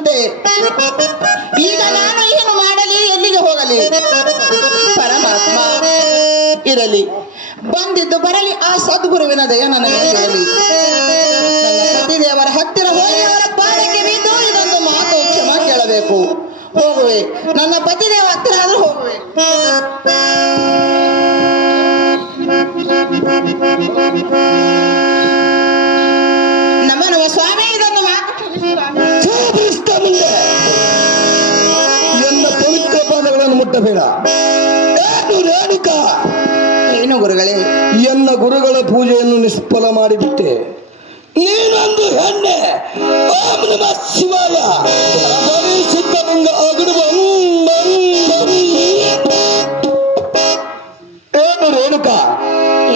ಬಂದಂತೆ. ಈಗ ನಾನು ಏನು ಮಾಡಲಿ, ಎಲ್ಲಿಗೆ ಹೋಗಲಿ? ಪರಮಾತ್ಮ ಇರಲಿ, ಬಂದಿದ್ದು ಬರಲಿ. ಆ ಸದ್ಗುರುವಿನ ದಯ ನನ್ನ ಮೇಲೆ ಇರಲಿ. ನನ್ನ ಪತಿದೇವರ ಹತ್ತಿರ ಹೋಗಿ ಅವರ ಪಾದಕ್ಕೆ ಬಿದ್ದು ಇದೊಂದು ಮಾತು ಕ್ಷಮ ಕೇಳಬೇಕು. ಹೋಗುವೆ, ನನ್ನ ಪತಿದೇವ ಹತ್ತಿರ ಆದ್ರೂ ಹೋಗುವೆ. ನಮ್ಮ ನಮ್ಮ ಸ್ವಾಮಿ ಇದೊಂದು ಮಾತು ಎನ್ನ ಪವಿತ್ರ ಪಾದಗಳನ್ನು ಮುಟ್ಟಬೇಡ. ರೇಣುಕಾ, ಏನು ಗುರುಗಳೇ? ಎನ್ನ ಗುರುಗಳ ಪೂಜೆಯನ್ನು ನಿಷ್ಫಲ ಮಾಡಿಬಿಟ್ಟೆ. ನೀನೊಂದು ಹೆಣ್ಣೆ. ಓಂ ನಮಃ ಶಿವಾಯ. ಸಿದ್ಧಲಿಂಗ ಅಗುಡು. ಏನು ರೇಣುಕಾ?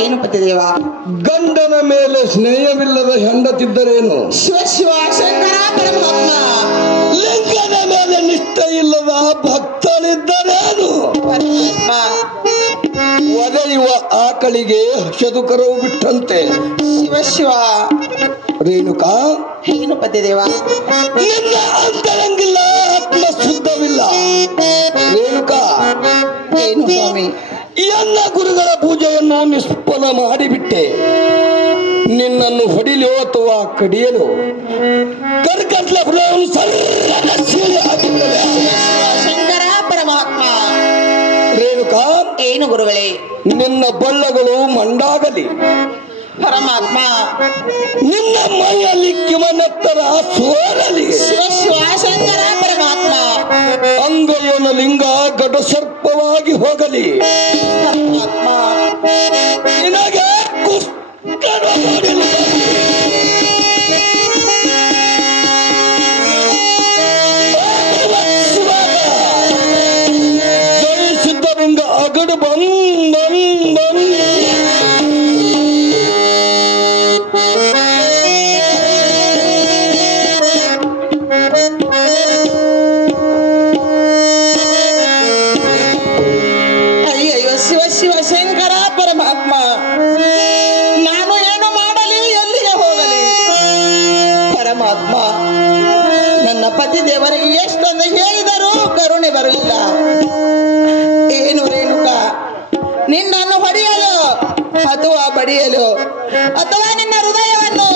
ಏನು ಪತಿದೇವ? ಗಂಡನ ಮೇಲೆ ಸ್ನೇಹವಿಲ್ಲದ ಹೆಂಡತಿದ್ದರೇನು? ಶಿವ ಶಿವ ಶಂಕರ ಪರಮಾತ್ಮ. ಲಿಂಗನ ಮೇಲೆ ನಿಷ್ಠೆ ಇಲ್ಲದ ಭಕ್ತರಿದ್ದರೇನು? ಪರಮಾತ್ಮ. ಒದೆಯುವ ಆಕಳಿಗೆ ಹಸದು ಕರವು ಬಿಟ್ಟಂತೆ. ಶಿವ ಶಿವ. ರೇಣುಕಾ, ಏನು ಪತಿದೇವ? ನಿನ್ನ ಅಂತರಂಗಿಲ್ಲ, ಆತ್ಮ ಶುದ್ಧವಿಲ್ಲ. ರೇಣುಕಾ, ಏನು ಸ್ವಾಮಿ? ಎಲ್ಲ ಗುರುಗಳ ಪೂಜೆಯನ್ನು ನಿಷ್ಫಲ ಮಾಡಿಬಿಟ್ಟೆ. ನಿನ್ನನ್ನು ಹೊಡಿಲು ಅಥವಾ ಕಡಿಯಲು ಕರ್ಕಟ್ಲ ಶಂಕರ ಪರಮಾತ್ಮ. ರೇಣುಕಾ, ಏನು ಗುರುಗಳೇ? ನಿನ್ನ ಬಳ್ಳಗಳು ಮಂಡಾಗಲಿ. ಪರಮಾತ್ಮ. ನಿನ್ನ ಮೈಯಲ್ಲಿ ಕಿವನೆತ್ತರ ಸೋರಲಿ. ಶಿವ ಶಿವ ಶಂಕರ ಪರಮಾತ್ಮ. ಅಂಗೈಯನ ಲಿಂಗ ಗಡ ಸರ್ಪವಾಗಿ ಹೋಗಲಿ. ಪರಮಾತ್ಮ. ನಿನಗೆ ಕುಷ್ಠರೋಗವಿರಲಿ. ಜೈ ಸಿದ್ಧಲಿಂಗ ಅಗಡು ಬಂ ಬಂ ಬಂ. ಅಯ್ಯಯ್ಯೋ ಶಿವ ಶಿವ ಶಂಕರ ಪರಮಾತ್ಮ. ನಾನು ಏನು ಮಾಡಲಿ, ಎಲ್ಲಿಗೆ ಹೋಗಲಿ? ಪರಮಾತ್ಮ, ನನ್ನ ಪತಿ ದೇವರಿಗೆ ಎಷ್ಟೊಂದು ಹೇಳಿದರೂ ಕರುಣೆ ಬರಲಿಲ್ಲ. ಏನು ರೇಣುಕಾ, ನಿನ್ನನ್ನು ಹೊಡೆಯಲು ಅಥವಾ ಬಡಿಯಲು ಅಥವಾ ನಿನ್ನ ಹೃದಯವನ್ನು